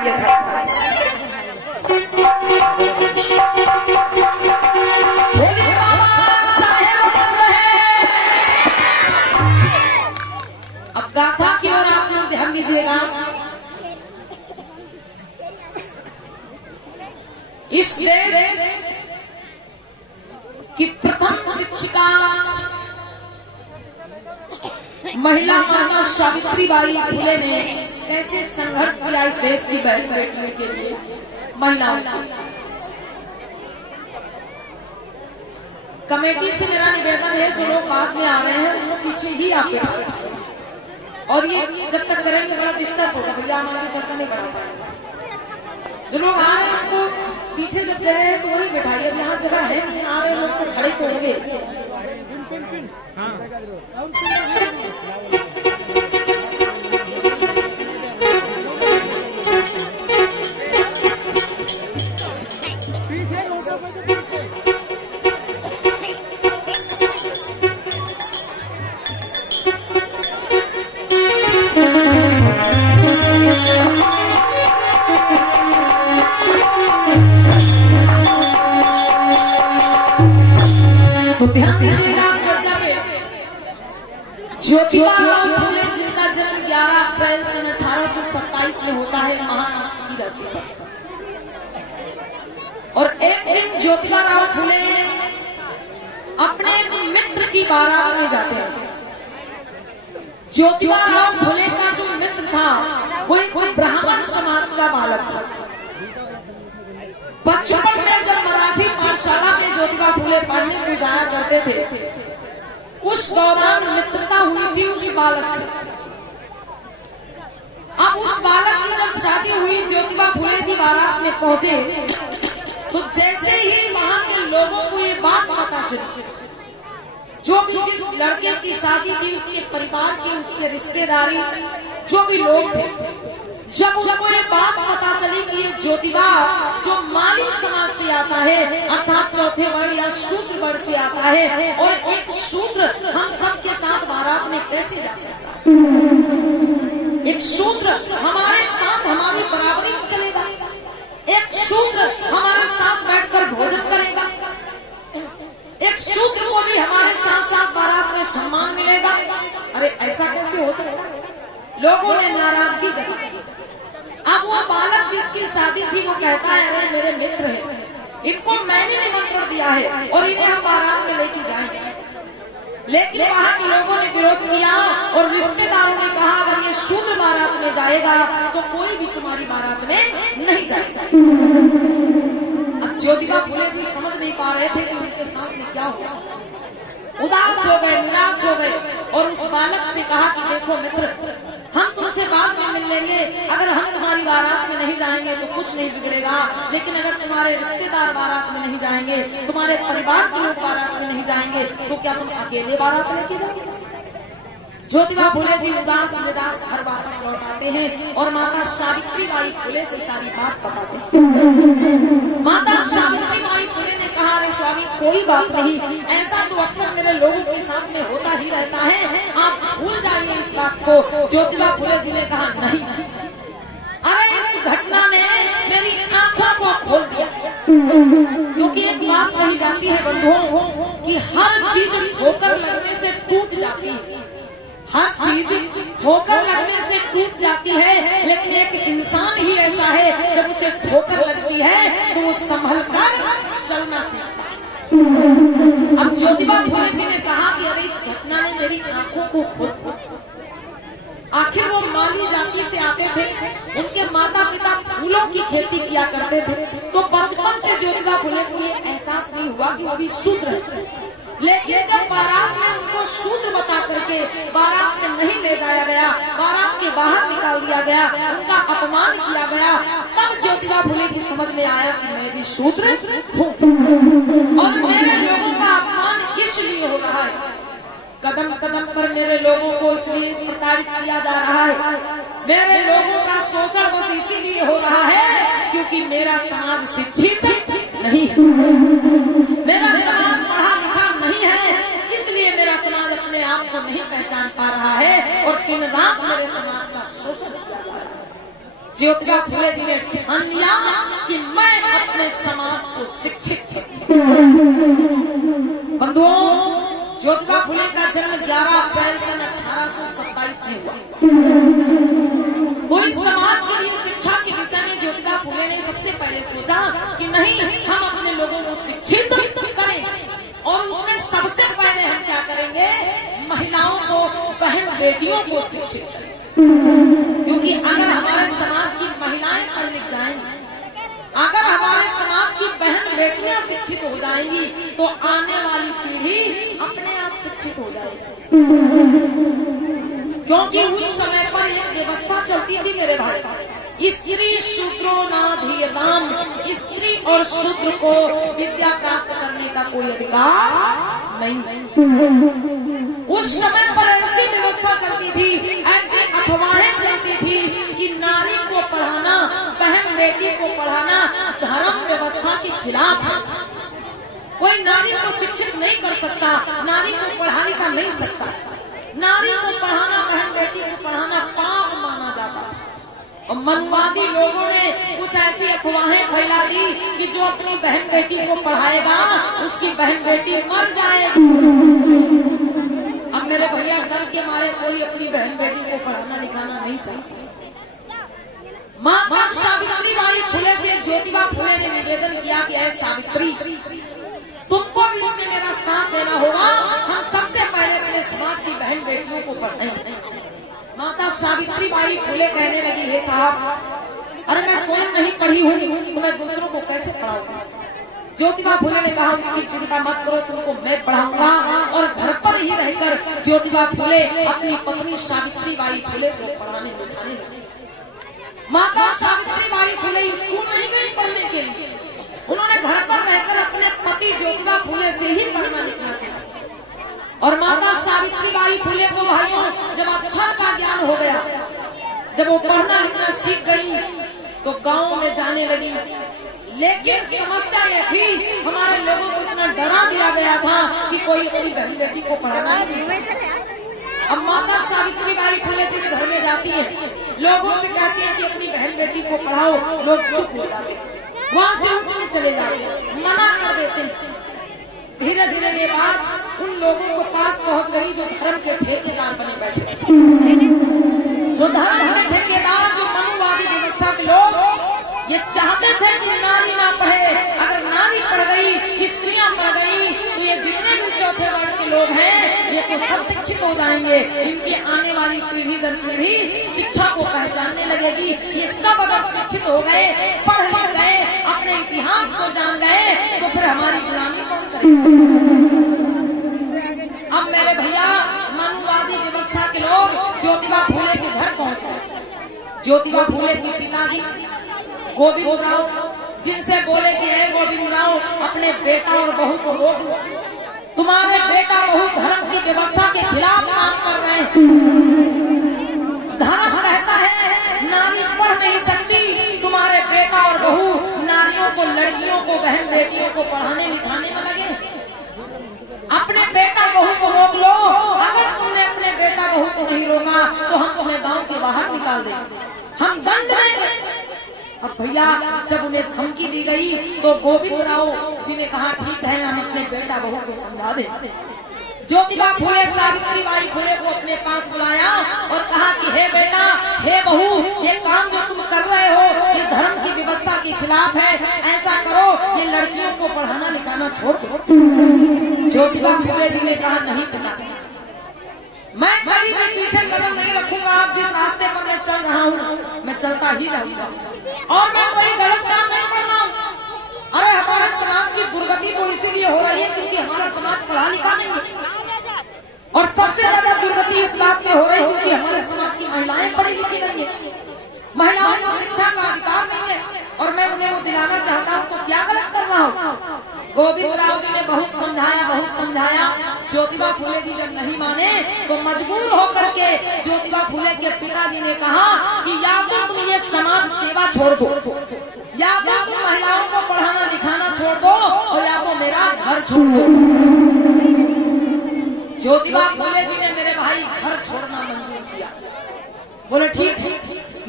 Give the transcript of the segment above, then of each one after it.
दिया था। अब गाथा की ओर आप लोग ध्यान दीजिएगा। इस देश की प्रथम शिक्षिका महिला माता सावित्रीबाई फुले ने कैसे संघर्ष किया इस देश की बहन बेटियों के लिए, महिलाओं के। कमेटी से मेरा निवेदन है, जो लोग बाद में आ रहे हैं उनको पीछे ही आप बैठा, और ये जब तक करेंगे बड़ा डिस्टर्ब होगा, भैया हमारी चर्चा नहीं बढ़ा पाएगा। जो लोग आ रहे हैं उनको पीछे जब गए हैं तो वही बैठाइए। अब यहाँ जगह है नहीं, आ रहे लोग तो खड़े तो होंगे। तो ध्यान दीजिएगा चर्चा में। ज्योतिबा फुले जिनका जन्म 11 अप्रैल सन 1827 में होता है महाराष्ट्र की धरती पर, और एक दिन ज्योतिबा राव फुले अपने मित्र की बारात में जाते हैं। ज्योतिबा राव फुले का जो मित्र था वो एक ब्राह्मण समाज का बालक था। बचपन में जब मराठी पाठशाला में ज्योतिबा फुले पढ़ने को जाया करते थे, उस दौरान मित्रता हुई थी उस बालक से। अब उस बालक की जब शादी हुई, ज्योतिबा फुले जी बारात में पहुंचे, तो जैसे ही वहां के लोगों को ये बात पता चली, जो भी जिस लड़के की शादी थी उसके परिवार के, उसके रिश्तेदारी जो भी लोग थे, जब उनको ये बात पता चली कि ये ज्योतिबा जो माली समाज से आता है, अर्थात चौथे वर्ण या शूद्र वर्ण से आता है, और एक शूद्र हम सब के साथ बारात में कैसे जा सकता है? एक शूद्र हमारे साथ हमारी बराबरी में चलेगा, एक शूद्र हमारे साथ बैठकर भोजन करेगा, एक शूद्र को भी हमारे साथ साथ बारात में सम्मान मिलेगा। अरे ऐसा कैसे हो सकता है? लोगों ने नाराजगी जताई। अब वो बालक जिसकी शादी थी वो कहता है, अरे मेरे मित्र हैं, इनको मैंने निमंत्रण दिया है और इन्हें हम बारात में लेके जाएंगे। लेकिन वहाँ के लोगों ने विरोध किया और रिश्तेदारों ने कहा, अगर ये शूद्र बारात में जाएगा तो कोई भी तुम्हारी बारात में नहीं जाएगा। अब ज्योतिबा फुले जी समझ नहीं पा रहे थे कि उनके साथ में क्या हुआ। उदास हो गए, निराश हो गए, और उस बालक से कहा कि देखो मित्र, हम तुमसे बाद में मिल लेंगे, अगर हम तुम्हारी बारात में नहीं जाएंगे तो कुछ नहीं बिगड़ेगा, लेकिन अगर तुम्हारे रिश्तेदार बारात में नहीं जाएंगे, तुम्हारे परिवार के लोग बारात में नहीं जाएंगे, तो क्या तुम अकेले बारात लेके जाओगे? ज्योतिबा फुले जी उदास निराश घर वापस लौट आते हैं और माता सावित्रीबाई फुले से सारी बात बताते हैं। माता सावित्रीबाई फुले ने कहा, अरे स्वामी कोई बात नहीं, ऐसा तो अक्सर मेरे लोगों के साथ में होता ही रहता है, आप भूल जाइए इस बात को। ज्योतिबा फुले जी ने कहा, नहीं, अरे इस घटना ने मेरी आंखों को खोल दिया, क्योंकि एक बात कही जाती है बंधुओं कि हर चीज ठोकर लगने से टूट जाती है, हर चीज ठोकर लगने से टूट जाती है, लेकिन एक इंसान ही ऐसा है जब उसे ठोकर लगती है तो वो संभल कर चलना सीखता है। अब ज्योतिबा फुले जी ने कहा कि अरे इस घटना ने मेरी आंखों को खोल। आखिर वो माली जाति से आते थे, उनके माता पिता फूलों की खेती किया करते थे, तो बचपन से ज्योतिबा फुले को ये एहसास नहीं हुआ कि वो भी शूद्र है। लेकिन जब बारात में उनको शूद्र बता करके बारात में नहीं ले जाया गया, बारात के बाहर निकाल दिया गया, उनका अपमान किया गया, तब ज्योतिबा फुले की समझ में आया कि मैं भी शूद्र हूँ और मेरे लोगों का अपमान इसलिए हो रहा है, कदम कदम पर मेरे लोगों को इसलिए प्रताड़ित किया जा रहा है, मेरे लोगों का शोषण बस इसीलिए हो रहा है क्योंकि मेरा समाज शिक्षित नहीं है, मेरा समाज पढ़ा लिखा नहीं है, इसलिए मेरा समाज अपने आप को नहीं पहचान पा रहा है और दिन रात मेरे समाज का शोषण किया जा रहा है। ज्योतिबा फुले जी ने ठान लिया कि मैं अपने समाज को शिक्षित करूं। बंधुओं, ज्योतिबा फुले का जन्म 11 अप्रैल सन 1827 में हुआ। तो इस समाज के लिए शिक्षा के विषय में ज्योतिबा फुले ने सबसे पहले सोचा कि नहीं, हम अपने लोगों को शिक्षित करें और उसमें सबसे पहले हम क्या करेंगे, महिलाओं को, बहन बेटियों को शिक्षित करें। क्योंकि अगर हमारे समाज की महिलाएं पढ़ लिख जाएंगी, अगर हमारे समाज की बहन बेटियां शिक्षित हो जाएंगी, तो आने वाली पीढ़ी अपने आप शिक्षित हो जाएगी। क्योंकि उस समय पर एक व्यवस्था चलती थी मेरे भाई, स्त्री शूद्रो नाधीयताम, स्त्री और शूद्र को विद्या प्राप्त करने का कोई अधिकार नहीं। उस समय पर ऐसी व्यवस्था चलती थी, ऐसी अफवाहें चलती थी कि नारी को पढ़ाना, बहन बेटी को पढ़ाना धर्म व्यवस्था के खिलाफ है। कोई नारी को शिक्षित नहीं कर सकता, नारी को पढ़ा लिखा नहीं सकता। नारी को पढ़ाना, बहन बेटी को पढ़ाना पाप माना जाता था। और मनवादी लोगों ने कुछ ऐसी अफवाहें फैला दी कि जो अपनी बहन बेटी को पढ़ाएगा उसकी बहन बेटी मर जाएगी। अब मेरे भैया डर के मारे कोई अपनी बहन बेटी को पढ़ाना लिखाना नहीं चाहती। माता सावित्री बाई फुले से ज्योतिबा फुले ने निवेदन किया कि ऐ सावित्री, तुमको भी इसमें मेरा साथ देना होगा। हम सबसे पहले अपने समाज की बहन बेटियों को पढ़ाएंगे। माता सावित्री बाई फुले कहने लगी, हे साहब, अरे मैं स्वयं नहीं पढ़ी हूँ तो मैं दूसरों को कैसे पढ़ाऊंगा। ज्योतिबा फुले ने कहा, उसकी चिंता मत करो, तुमको मैं पढ़ाऊंगा। और घर पर ही रहकर ज्योतिबा फुले अपनी पत्नी सावित्री बाई फुले को पढ़ाने लिखाने लगी। माता सावित्री बाई फुले स्कूल नहीं गई पढ़ने के लिए, उन्होंने घर पर रहकर अपने पति ज्योतिबा फुले से ही पढ़ना लिखना सीखा। और माता सावित्री बाई फुले को भाइयों जब अक्षर का ज्ञान हो गया, जब वो पढ़ना लिखना सीख गई, तो गांव में जाने लगी। लेकिन समस्या ये थी, हमारे लोगों को इतना डरा दिया गया था कि कोई अपनी बहन बेटी को पढ़ाना नहीं चाहता। अब माता सावित्री बाई फुले जिस घर में जाती है, लोगों से कहती है कि अपनी बहन बेटी को पढ़ाओ, लोग चुप हो जाते हैं, वहाँ से उठ के चले जाते हैं, मना कर देते हैं। धीरे धीरे ये बात उन लोगों को पास पहुंच गई जो धर्म के ठेकेदार बने बैठे, जो धर्म के ठेकेदार, जो मनुवादी व्यवस्था के लोग ये चाहते थे कि नारी ना पढ़े। अगर नारी पढ़ गई, स्त्रियां पढ़ गई, तो ये जितने भी चौथे वर्ग के लोग हैं ये तो सब शिक्षित हो जाएंगे। इनकी आने वाली पीढ़ी दर पीढ़ी शिक्षा को पहचानने लगेगी। ये सब अगर शिक्षित हो गए, पढ़ लिख गए, अपने इतिहास को जान गए, तो फिर हमारी गुलामी कौन करेगा। अब मेरे भैया मनुवादी व्यवस्था के लोग ज्योतिबा फुले के घर पहुंच गए। ज्योतिबा फुले के पिताजी गोविंद राव जिनसे बोले कि हे गोविंद राव, अपने बेटा और बहू को रोक लो, तुम्हारे बेटा बहू धर्म की व्यवस्था के खिलाफ काम कर रहे हैं। धर्म कहता है नारी पढ़ नहीं सकती, तुम्हारे बेटा और बहू नारियों को, लड़कियों को, बहन बेटियों को पढ़ाने लिखाने में लगे। अपने बेटा बहू को रोक लो। अगर तुमने अपने बेटा बहू को नहीं रोका तो हम तुम्हें गांव के बाहर निकाल देंगे, हम दंड देंगे। अब भैया जब उन्हें धमकी दी गई तो गोविंद राव जी ने कहा, ठीक है, हम अपने बेटा बहू को समझा दें। ज्योतिबा फुले सावित्री बाई फुले को अपने पास बुलाया और कहा कि हे बेटा, हे बहू, ये काम जो तुम कर रहे हो ये धर्म की व्यवस्था के खिलाफ है। ऐसा करो, ये लड़कियों को पढ़ाना लिखाना छोड़ दो। ज्योतिबा फुले जी ने कहा, नहीं पिता, मैं कभी भी पीछे कदम नहीं रखूंगा। आप जिस रास्ते पर मैं चल रहा हूँ मैं चलता ही जाऊंगा और मैं कोई गलत काम नहीं कर रहा हूँ। अरे हमारे समाज की दुर्गति तो इसीलिए हो रही है क्योंकि हमारा समाज पढ़ा लिखा नहीं है, और सबसे ज्यादा दुर्गति इस बात में हो रही है क्योंकि हमारे समाज की महिलाएं पढ़ी लिखी नहीं है, महिलाओं को शिक्षा का अधिकार नहीं है, और मैं उन्हें वो दिलाना चाहता हूँ। तो क्या गलत कर रहा हूँ। गोविंद राव जी ने बहुत समझाया, बहुत समझाया। ज्योतिबा फुले जी जब नहीं माने तो मजबूर होकर के ज्योतिबा फुले के पिताजी ने कहा कि या तो तुम ये समाज सेवा छोड़ दो, या तो तुम महिलाओं को पढ़ाना लिखाना छोड़ दो, और या तो मेरा घर छोड़ दो। ज्योतिबा फुले जी ने मेरे भाई घर छोड़ना मंजूर किया। बोले ठीक है,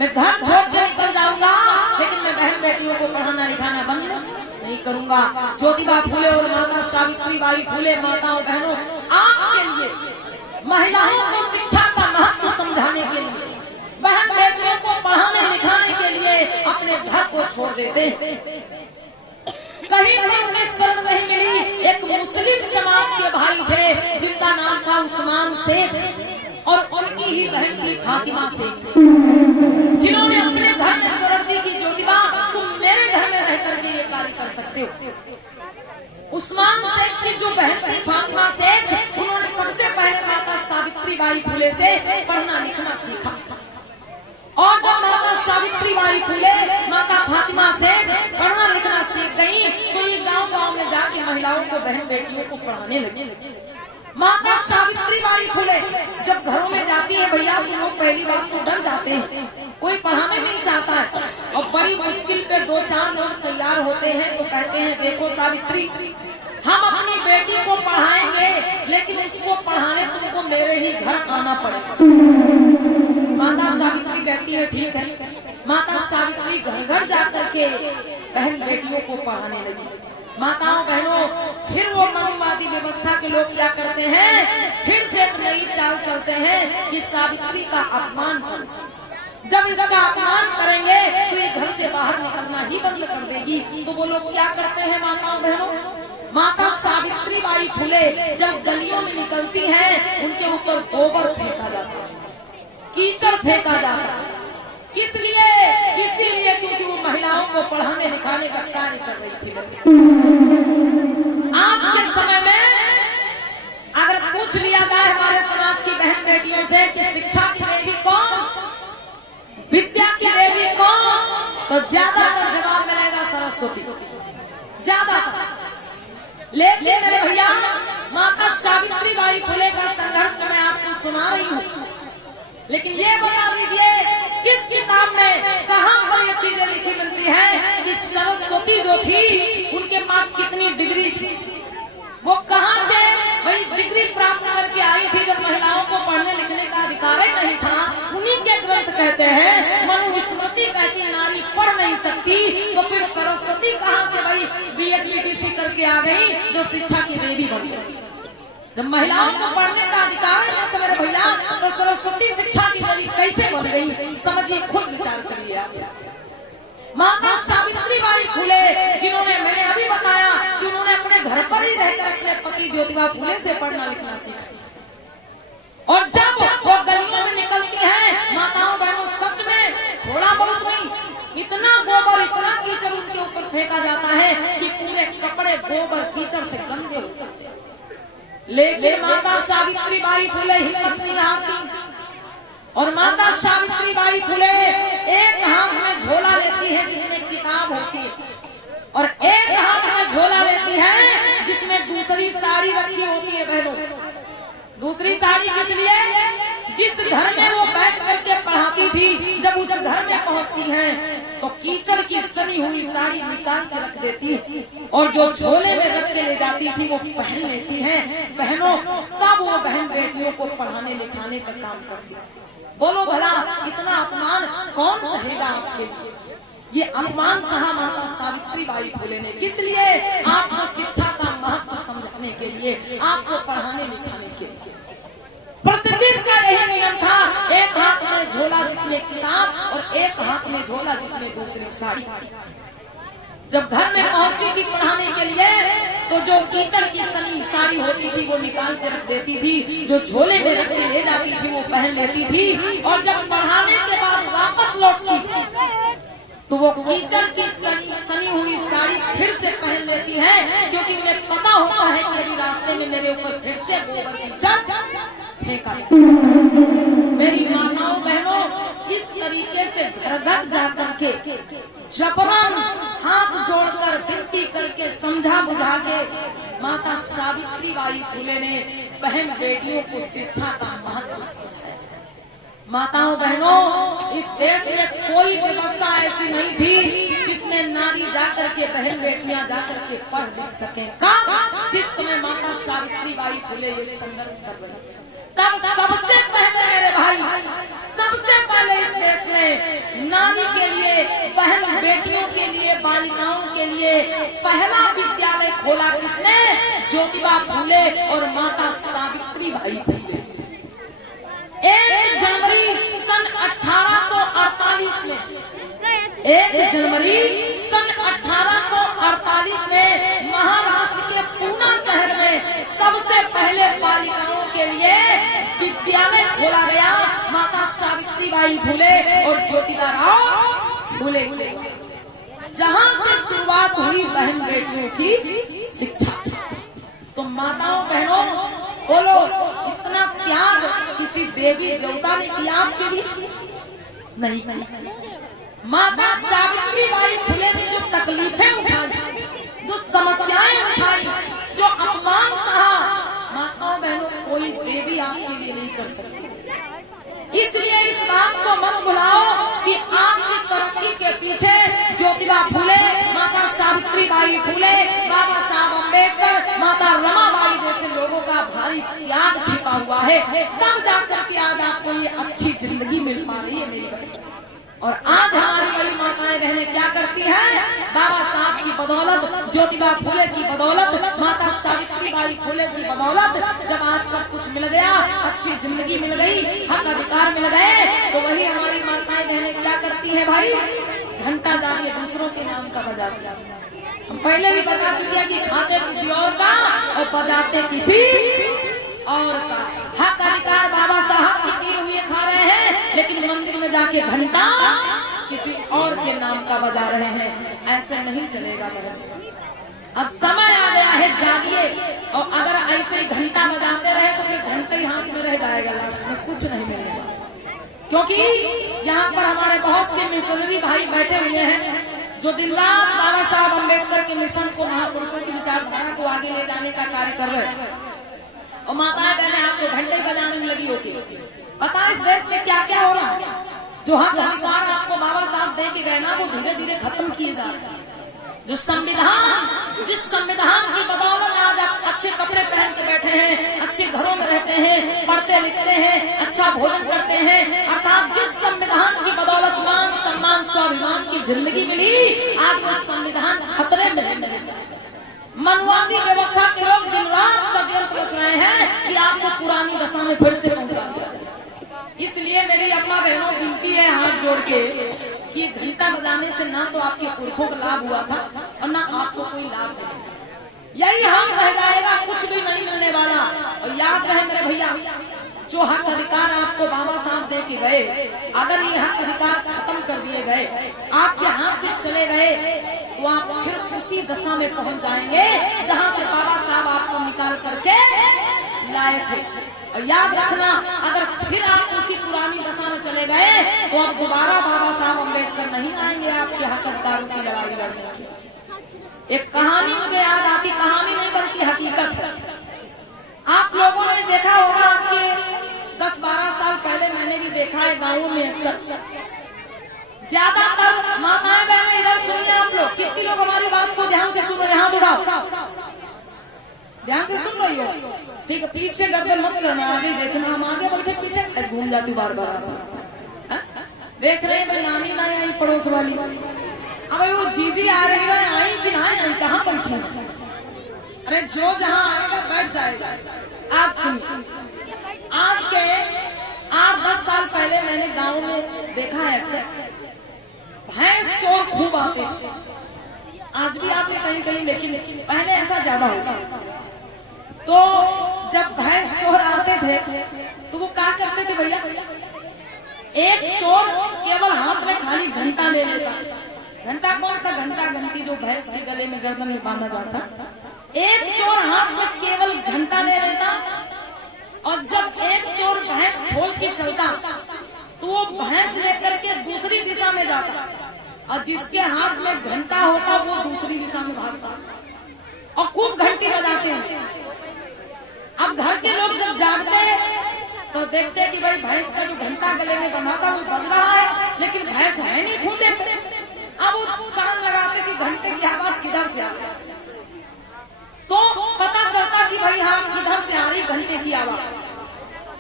मैं घर छोड़ के निकल जाऊंगा, लेकिन मैं बहन बेटियों को पढ़ाना लिखाना बंद नहीं करूंगा। ज्योतिबा फूले और माता सावित्री बाई फूले, माताओं बहनों, आपके लिए महिलाओं को शिक्षा का महत्व समझाने के लिए, बहन बेटियों को पढ़ाने लिखाने के लिए अपने घर को छोड़ देते। कहीं पर उन्हें शरण नहीं मिली। एक मुस्लिम समाज के भाई थे जिनका नाम था उस्मान शेख और उनकी ही बहन थी फातिमा शेख, जिन्होंने अपने घर में शरण दी कि ज्योतिबा तुम मेरे घर में रह करके ये कार्य कर सकते हो। उस्मान शेख की जो बहन थी फातिमा शेख, उन्होंने सबसे पहले माता सावित्री बाई फूले से पढ़ना लिखना सीखा। और जब माता सावित्री बाई फूले, माता फातिमा शेख पढ़ना लिखना सीख गई, तो ये गांव-गांव में जाके महिलाओं को, बहन बेटियों को पढ़ाने लगी। माता सावित्री बाई फूले जब घरों में जाती है, भैया तुम लोग पहली बार तो डर जाते हैं, कोई पढ़ाने नहीं चाहता है, और बड़ी मुश्किल पे 2-4 लोग तैयार होते हैं तो कहते हैं देखो सावित्री, हम अपनी बेटी को पढ़ाएंगे, लेकिन उसको पढ़ाने तुमको मेरे ही घर आना पड़ेगा। माता सावित्री कहती है ठीक है। माता सावित्री घर घर जाकर के बहन बेटियों को पढ़ाने लगी। माताओं बहनों, फिर वो मनुवादी व्यवस्था के लोग क्या करते हैं, फिर से एक नई चाल चलते हैं कि सावित्री का अपमान करो। जब इसका अपमान करेंगे तो ये घर से बाहर निकलना ही बंद कर देगी। तो वो लोग क्या करते हैं माताओं बहनों, माता सावित्री बाई फूले जब गलियों में निकलती है, उनके ऊपर गोबर फेंका जाता है, कीचड़ फेंका जाता है। किस लिए? इसीलिए क्योंकि वो महिलाओं को पढ़ाने लिखाने का कार्य कर रही थी। आज के समय में अगर पूछ लिया जाए हमारे समाज की बहन बेटियों से कि शिक्षा की देवी कौन, विद्या की देवी कौन, तो ज्यादातर जवाब मिलेगा सरस्वती, ज्यादातर। लेकिन मेरे भैया, माता सावित्री बाई फूले का संघर्ष तो मैं आपको सुना रही हूँ, लेकिन ये बता दीजिए किस किताब में कहां पर ये चीजें लिखी मिलती है कि सरस्वती जो थी उनके पास कितनी डिग्री थी, वो कहां से वही डिग्री प्राप्त करके आई थी जब महिलाओं को पढ़ने लिखने का अधिकार ही नहीं था। उन्हीं के ग्रंथ कहते हैं, मनुस्मृति कहती नारी पढ़ नहीं सकती, तो फिर सरस्वती कहां से भाई बीएड बीटीसी करके आ गई जो शिक्षा की देवी बन गई। जब महिलाओं को पढ़ने का अधिकार है तो मेरे भैया, तो सरस्वती शिक्षा की देवी कैसे बन गई, समझिए, खुद विचार करिए। माता सावित्री बाई फूले, जिन्होंने, मैंने अभी बताया कि उन्होंने अपने घर पर ही रहकर अपने पति ज्योतिबा फूले से पढ़ना लिखना सीखा। और जब वो गलियों में निकलती है, माताओं बहनों, सच में थोड़ा बहुत नहीं, इतना गोबर, इतना कीचड़ उनके ऊपर फेंका जाता है कि पूरे कपड़े गोबर कीचड़ से गंदे हो जाते हैं। लेकिन माता सावित्री बाई फूले हिम्मत नहीं हारती, और माता सावित्री बाई फूले एक हाथ में झोला लेती है जिसमें किताब होती है, और एक हाथ में झोला लेती है जिसमें दूसरी साड़ी रखी होती है। बहनों, दूसरी साड़ी किस लिए? जिस घर में वो बैठ करके पढ़ाती थी, जब उस घर में पहुंचती है तो कीचड़ की सनी हुई साड़ी निकाल कर रख देती, और जो झोले में रख के ले जाती थी वो पहन लेती है। बहनों, तब वो बहन बेटियों को पढ़ाने लिखाने का काम करती है। बोलो भला, इतना अपमान कौन सहेगा आपके लिए? ये अपमान सहा माता सावित्री बाई फूले ने। किस लिए? आपको शिक्षा का महत्व समझाने के लिए, आपको पढ़ाने लिखाने के लिए। प्रतिदिन का यही नियम था, एक हाथ में झोला जिसमें किताब और एक हाथ में झोला जिसमें दूसरी साड़ी। जब घर में पहुंचती थी पढ़ाने के लिए, तो जो कीचड़ की सनी साड़ी होती थी वो निकाल के रख देती थी, जो झोले में रख के ले जाती थी वो पहन लेती थी, और जब पढ़ाने के बाद वापस लौटती तो वो कीचड़ की सनी हुई साड़ी फिर से पहन लेती है, क्योंकि उन्हें पता होता है कि अभी रास्ते में मेरे ऊपर फिर से गोबर कीचड़ फेंका। मेरी माताओं बहनों, इस तरीके से घर घर जाकर के जबरन हाथ जोड़कर विनती करके समझा बुझा के माता सावित्री बाई फूले ने बहन बेटियों को शिक्षा का महत्व समझाया। माताओं बहनों, इस देश में कोई व्यवस्था ऐसी नहीं थी जिसमें नारी जाकर के, बहन बेटियां जाकर के पढ़ लिख सकें। कब? जिस समय माता सावित्री बाई फूले ये संघर्ष कर रही, तब सबसे पहले मेरे भाई, सबसे पहले इस देश में नारी के लिए, बहन बेटियों के लिए, बालिकाओं के लिए पहला विद्यालय खोला किसने? ज्योतिबा फूले और माता सावित्री बाई फूले। 1 जनवरी सन 1848 में, 1 जनवरी सन 1848 में महाराष्ट्र के पूना शहर में सबसे पहले बालिकाओं के लिए विद्यालय खोला गया। माता सावित्री बाई फूले और ज्योतिबा राव फूले, जहां से शुरुआत हुई बहन बेटियों की शिक्षा। तो माताओं बहनों बोलो, इतना त्याग किसी देवी देवता ने किया आपके लिए? नहीं। माता सावित्री बाई फूले ने जो तकलीफें उठाई, जो समस्याएं उठाई, जो अपमान सहा, माताओं बहनों कोई देवी आपके लिए नहीं कर सकती। इसलिए इस बात को मत भुलाओ कि आपकी तरक्की के पीछे ज्योतिबा फूले, माता सावित्री बाई फूले, बाबा साहब अम्बेडकर, माता रमाबाई जैसे लोगों का भारी त्याग छिपा हुआ है। तब जाकर के आज आपको ये अच्छी जिंदगी मिल पा रही है मेरी बहन। और आज हमारी बड़ी माताएं बहनें क्या करती हैं? बाबा साहब की बदौलत, ज्योतिबा फूले की बदौलत, माता सावित्री बाई फूले की बदौलत जब आज सब कुछ मिल गया, अच्छी जिंदगी मिल गई, हक अधिकार मिल गए, तो वही हमारी माताएं बहनें क्या करती हैं भाई? घंटा जाके दूसरों के नाम का बजाती हैं। हम पहले भी बता चुके हैं कि खाते किसी और का और बजाते किसी और का। हक अधिकार बाबा साहब की दिए हुए खा रहे हैं, लेकिन मंदिर में जाके घंटा किसी और के नाम का बजा रहे हैं। ऐसे नहीं चलेगा बहन। अब समय आ गया है, जागिए। और अगर ऐसे ही घंटा बजाते रहे तो फिर घंटे ही हाथ में रह जाएगा, लास्ट में कुछ नहीं मिलेगा। क्योंकि यहाँ पर हमारे बहुत से मिशनरी भाई बैठे हुए हैं जो दिन रात बाबा साहब अम्बेडकर के मिशन को, महापुरुषों की विचारधारा को आगे ले जाने का कार्य कर रहे हैं। और माताएं बहनें आपको घंटे बजाने में लगी होती। पता इस देश में क्या क्या हो रहा है? जो हक अधिकार आपको बाबा साहब दे के गए ना, वो धीरे धीरे खत्म किए जा रहे हैं। जो संविधान, जिस संविधान की बदौलत आज आप अच्छे कपड़े पहन के बैठे हैं, अच्छे घरों में रहते हैं, पढ़ते लिखते हैं, अच्छा भोजन करते हैं, अर्थात जिस संविधान की बदौलत मान सम्मान स्वाभिमान की जिंदगी मिली, आज वो संविधान खतरे में है। मनवादी व्यवस्था के लोग दिन रात षड्यंत्र रच रहे हैं कि आपको पुरानी दशा में फिर से पहुंचा दिया। इसलिए मेरी अम्मा बहनों विनती है हाथ जोड़ के कि घंटा बजाने से ना तो आपके पुरखों को लाभ हुआ था और ना आपको कोई लाभ मिलेगा। यही हम रह जाएगा, कुछ भी नहीं मिलने वाला। और याद रहे मेरे भैया, जो हक अधिकार आपको बाबा साहब दे के गए, अगर ये हक अधिकार खत्म कर दिए गए, आपके हाथ से चले गए, तो आप फिर उसी दशा में पहुंच जाएंगे जहां से बाबा साहब आपको निकाल करके लाए थे। और याद रखना, अगर फिर आप उसी पुरानी दशा में चले गए तो अब दोबारा बाबा साहब अम्बेडकर नहीं आएंगे आपके हक अधिकारों की लड़ाई लड़ने की। एक कहानी मुझे याद आती, कहानी नहीं बल्कि हकीकत है। आप लोगों ने देखा होगा, आज के 10-12 साल पहले मैंने भी देखा है गाँवों में अक्सर ज्यादातर माताएं बहनें, इधर सुनिए आप लोग, कितनी लोग हमारी बात को ध्यान से सुन रहे हैं? हाथ उठाओ, ध्यान से सुन रही हो? ठीक है, पीछे गर्दन मत करना, आगे देखना। हम आगे बैठे पीछे घूम जाती बार बार। देख रहे हैं नानी ना आई पड़ोस वाली, अब वो जीजी आ रही है, आई कि ना आई, कहाँ बैठी? अरे जो जहाँ आएगा बैठ जाएगा। आप सुनिए, आज के 8-10 साल पहले मैंने गाँव में देखा है अक्सर भैंस चोर खूब आते थे। आज भी आते कहीं कहीं, लेकिन पहले ऐसा ज्यादा होता। तो जब भैंस चोर आते थे तो वो क्या करते थे भैया? एक चोर केवल हाथ में खाली घंटा ले लेता। घंटा कौन सा? घंटा घंटी जो भैंस के गले में गर्दन में बांधा जाता। एक चोर हाथ में केवल घंटा ले लेता, और जब एक चोर भैंस खोल के चलता तो वो भैंस लेकर के दूसरी दिशा में जाता, और जिसके हाथ में घंटा होता वो दूसरी दिशा में भागता और खूब घंटी बजाते हैं। अब घर के लोग जब जागते हैं तो देखते हैं कि भाई भैंस का जो घंटा गले में बंधा था वो बज रहा है, लेकिन भैंस है नहीं खूंटे। अब वो कान लगाते कि घंटे की आवाज किधर से आ रही, तो पता चलता कि भाई हाँ इधर से आ रही घंटे की आवाज।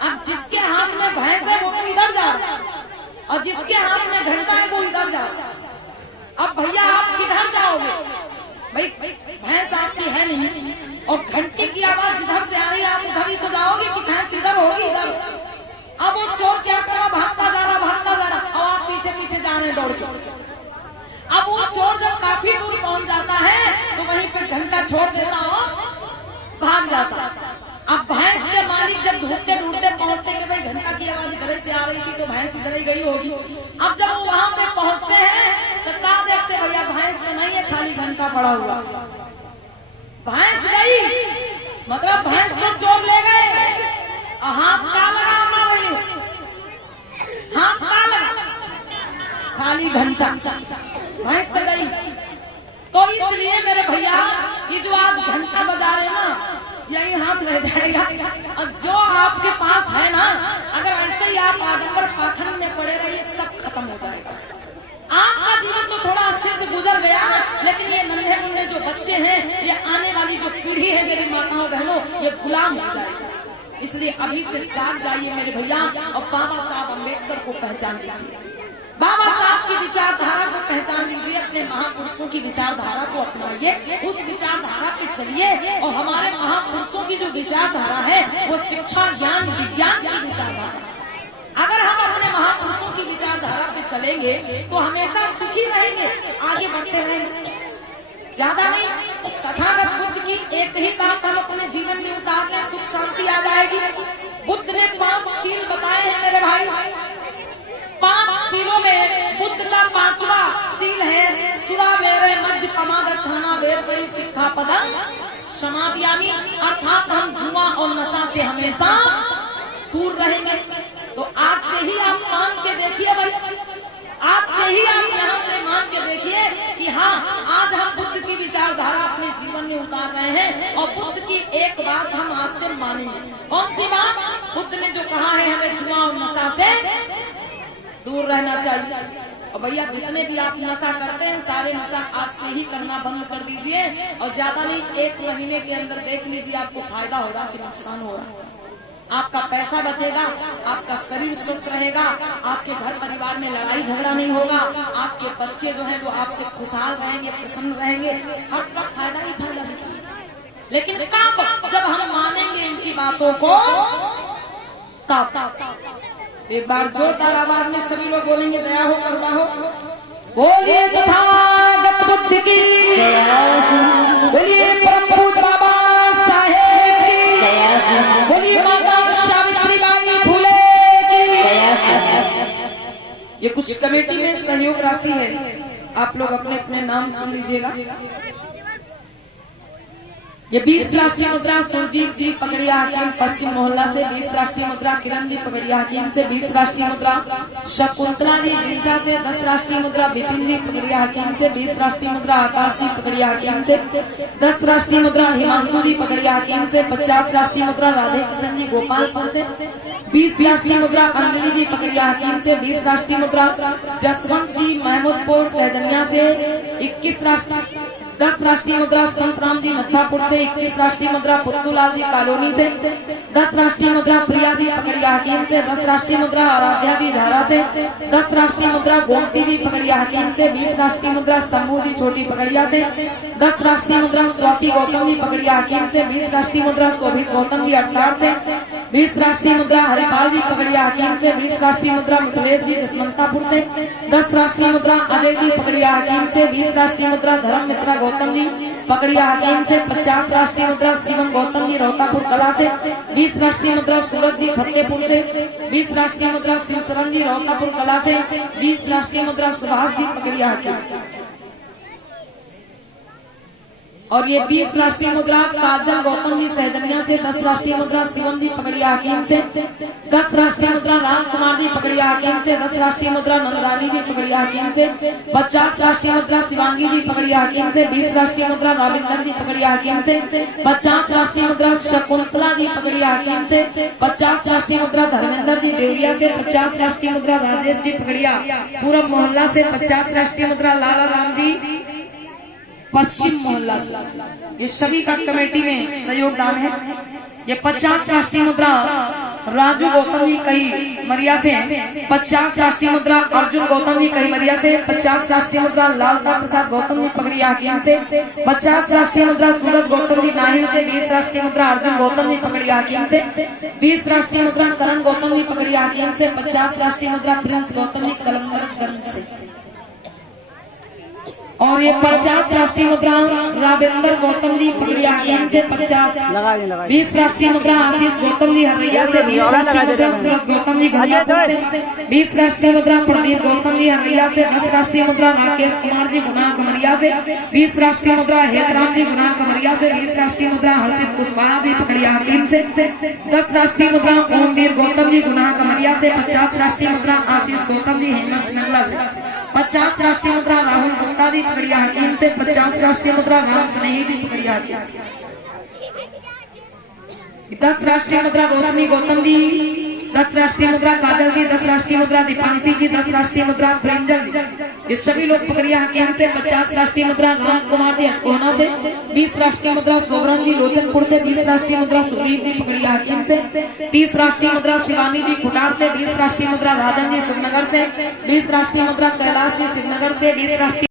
अब जिसके हाथ में भैंस है वो तो इधर जा रहा है और जिसके हाथ में घंटा है वो इधर जा रहा है। अब भैया आप किधर जाओगे? भाई भैंस आपकी है नहीं और घंटी की आवाज जिधर से आ रही है आप उधर ही तो जाओगे कि भैंस इधर होगी इधर। अब वो चोर क्या करा, भागता जा रहा और आप पीछे पीछे जा रहे हैं दौड़ के। अब वो चोर जब काफी दूर पहुंच जाता है तो वहीं पे घंटा छोड़ देता और भाग जाता। अब भैंस के मालिक जब ढूंढते ढूंढते पहुंचते कि भाई घंटा की आवाज इधर से आ रही थी तो भैंस इधर ही गई होगी। अब जब वो वहां पे पहुंचते हैं तो क्या देखते, भैया भैंस तो नहीं है, खाली घंटा पड़ा हुआ। भैंस गई मतलब भैंस को चोर ले गए और हाथ का लगा भाई, हाथ का लगा, खाली घंटा, भैंस तो गई। तो इसलिए मेरे भैया ये जो आज घंटा बजा रहे ना यही हाथ रह जाएगा और जो आपके पास है ना अगर ऐसे ही आप आडंबर पाखंड में पड़े रहिए सब खत्म हो जाएगा। आपका जीवन तो थोड़ा अच्छे से गुजर गया लेकिन ये नन्हे मुन्ने जो बच्चे हैं, ये आने वाली जो पीढ़ी है मेरी माताओं बहनों, ये गुलाम हो जाएगा। इसलिए अभी से जाग जाइए मेरे भैया और बाबा साहब अम्बेडकर को पहचान लीजिए, बाबा साहब की विचारधारा को पहचान लीजिए, अपने महापुरुषों की विचारधारा को अपनाइए, उस विचारधारा पे चलिए। और हमारे महापुरुषों की जो विचारधारा है वो शिक्षा ज्ञान विज्ञान की विचारधारा। अगर हम अपने महापुरुषोमहापुरुषों की विचारधारा पे चलेंगे तो हमेशा सुखी रहेंगे, आगे बढ़ते रहेंगे। ज्यादा नहीं, तथागत बुद्ध की एक ही बात हम अपने जीवन में उतारने सुख शांति आ जाएगी। बुद्ध ने 5 शील बताए हैं मेरे भाई। 5 शीलों में बुद्ध का 5वां शील है सुरा मेरे मज्ज पमादठाना वेर बड़ी शिक्षा पदम समाधियामी, अर्थात हम जुआ और नशा से हमेशा दूर रहेंगे। तो आज से ही आप मान के देखिए भाई, आज से ही आप यहाँ से मान के देखिए कि हाँ, आज हम बुद्ध की विचारधारा अपने जीवन में उतार रहे हैं और बुद्ध की एक बात हम आज से मानेंगे। कौन सी बात? बुद्ध ने जो कहा है हमें जुआ और नशा से दूर रहना चाहिए। और भैया जितने भी आप नशा करते हैं सारे नशा आज से ही करना बंद कर दीजिए। और ज्यादा नहीं, 1 महीने के अंदर देख लीजिए आपको फायदा हो रहा कि नुकसान हो रहा। आपका पैसा बचेगा, आपका शरीर स्वस्थ रहेगा, आपके घर परिवार में लड़ाई झगड़ा नहीं होगा, आपके बच्चे जो हैं वो आपसे खुशहाल रहेंगे, प्रसन्न रहेंगे, हर वक्त फायदा ही फायदा दिखेगा। लेकिन कब? जब हम मानेंगे इनकी बातों को, तब। एक बार जोरदार आवाज में सभी लोग बोलेंगे दया हो करुणा हो। बोलिए तथागत बुद्ध की, बोलिए परम पूज्य बाबा साहेब की, बोलिए माता सावित्रीबाई फुले की। ये कुछ कमेटी में सहयोग राशि है, आप लोग अपने अपने नाम सुन लीजिएगा। ये 20 राष्ट्रीय मुद्रा सुरजीत जी पकड़िया हकीम पश्चिम मोहल्ला से, 20 राष्ट्रीय मुद्रा किरण जी पकड़िया हकीम से, 20 राष्ट्रीय मुद्रा शकुंतला जी बिरसा से, 10 राष्ट्रीय मुद्रा विपिन जी पकड़िया हकीम से, 20 राष्ट्रीय मुद्रा आकाश जी पकड़िया हकीम से, 10 राष्ट्रीय मुद्रा हिमांशु जी पकड़िया हकीम से, 50 राष्ट्रीय मुद्रा राधे किशन जी गोपालपुर से, 20 राष्ट्रीय मुद्रा अंजलि जी पकड़िया हकीम से, 20 राष्ट्रीय मुद्रा जसवंत जी महमूदपुर सैदनिया से, 10 राष्ट्रीय मुद्रा संत राम जी नथापुर से, 21 राष्ट्रीय मुद्रा पुत्तूलाल जी कॉलोनी से, 10 राष्ट्रीय मुद्रा प्रिया जी पकड़िया हकीम से, 10 राष्ट्रीय मुद्रा आराध्या जी झारा से, 10 राष्ट्रीय मुद्रा गोमती जी पकड़िया हकीम से, 20 राष्ट्रीय मुद्रा शंभू जी छोटी पकड़िया से, 10 राष्ट्रीय मुद्रा स्वाति गौतम जी पकड़िया हकीम से, 20 राष्ट्रीय मुद्रा शोभित गौतम जी 68 से, 20 राष्ट्रीय मुद्रा हरिपाल जी पकड़िया हकीम से, 20 राष्ट्रीय मुद्रा मिथिलेश जी जसवंतापुर से, 10 राष्ट्रीय मुद्रा अजय जी पकड़िया हकीम से, 20 राष्ट्रीय मुद्रा धर्म मित्रा गौतम जी पकड़िया हकीम से, 50 राष्ट्रीय मुद्रा शिवम गौतम जी रोहतापुर कला से, 20 राष्ट्रीय मुद्रा सूरज जी फतेहपुर से, 20 राष्ट्रीय मुद्रा शिवशरण जी रोहतापुर कला से, 20 राष्ट्रीय मुद्रा सुभाष जी पकड़िया हकीम से। और ये 20 राष्ट्रीय मुद्रा काजल गौतम जी सैदनिया से, 10 राष्ट्रीय मुद्रा शिवम जी पकड़िया हकीम से, 10 राष्ट्रीय मुद्रा राजकुमार जी पकड़िया हकीम से, 10 राष्ट्रीय मुद्रा नंदरानी जी पकड़िया हकीम से, 50 राष्ट्रीय मुद्रा शिवांगी जी पकड़िया हकीम से, 20 राष्ट्रीय मुद्रा राविंदर जी पकड़िया हकीम से, 50 राष्ट्रीय मुद्रा शकुंतला जी पकड़िया हकीम से, 50 राष्ट्रीय मुद्रा धर्मेंद्र जी देवरिया से, 50 राष्ट्रीय मुद्रा राजेश जी पकड़िया पूरब मोहल्ला से, 50 राष्ट्रीय मुद्रा लाला राम जी पश्चिम मोहल्ला से। ये सभी का कमेटी में सहयोगदान है। ये 50 राष्ट्रीय मुद्रा राजू गौतम जी कही मरिया से 50 राष्ट्रीय मुद्रा, अर्जुन गौतम जी कही मरिया से 50 राष्ट्रीय मुद्रा, लालता प्रसाद गौतम जी पकड़िया हकीम से 50 राष्ट्रीय मुद्रा, सूरज गौतम जी नाहिल से 20 राष्ट्रीय मुद्रा, अर्जुन गौतम जी पकड़िया हकीम से 20 राष्ट्रीय मुद्रा, करण गौतम जी पकड़िया हकीम से 50 राष्ट्रीय मुद्रा, प्रिंस गौतम जी कलमगंज से। और ये 50 राष्ट्रीय मुद्रा रावेंद्र गौतम जी पकड़िया हकीम से 50, 20 राष्ट्रीय मुद्रा आशीष गौतम जी हरैया से 20 राष्ट्रीय मुद्रा, सूरज गौतम जी गंगापुर से 20 राष्ट्रीय मुद्रा, प्रदीप गौतम जी हरैया से 10 राष्ट्रीय मुद्रा, राकेश कुमार जी गुना कमरिया से 20 राष्ट्रीय मुद्रा, हेतराम जी गुना कमरिया से 20 राष्ट्रीय मुद्रा, हर्षित कुशवाहा जी पकड़िया हकीम से 10 राष्ट्रीय मुद्रा, ओमवीर गौतम जी गुना कमरिया से 50 राष्ट्रीय मुद्रा, आशीष गौतम जी हेमंत नगला से 50 राष्ट्रीय मुद्रा, राहुल गुप्ता जी पकड़िया हकीम से 50 राष्ट्रीय मुद्रा, राम स्नेही जी पकड़िया हकीम से 10 राष्ट्रीय मुद्रा, रोशनी गौतम जी 10 राष्ट्रीय मुद्रा, काजल जी 10 राष्ट्रीय मुद्रा, दीपांशी जी 10 राष्ट्रीय मुद्रा, प्रिंजल जी, ये सभी लोग पकड़िया हकीम से 50 राष्ट्रीय मुद्रा, राम कुमार जी अटकोना से 20 राष्ट्रीय मुद्रा, सोबरन जी लोचनपुर से 20 राष्ट्रीय मुद्रा, सुदीप जी पकड़िया हकीम से 30 राष्ट्रीय मुद्रा, शिवानी जी खुटार से 20 राष्ट्रीय मुद्रा, राजन जी शिवनगर से 20 राष्ट्रीय मुद्रा, कैलाश जी शिवनगर से 20 राष्ट्रीय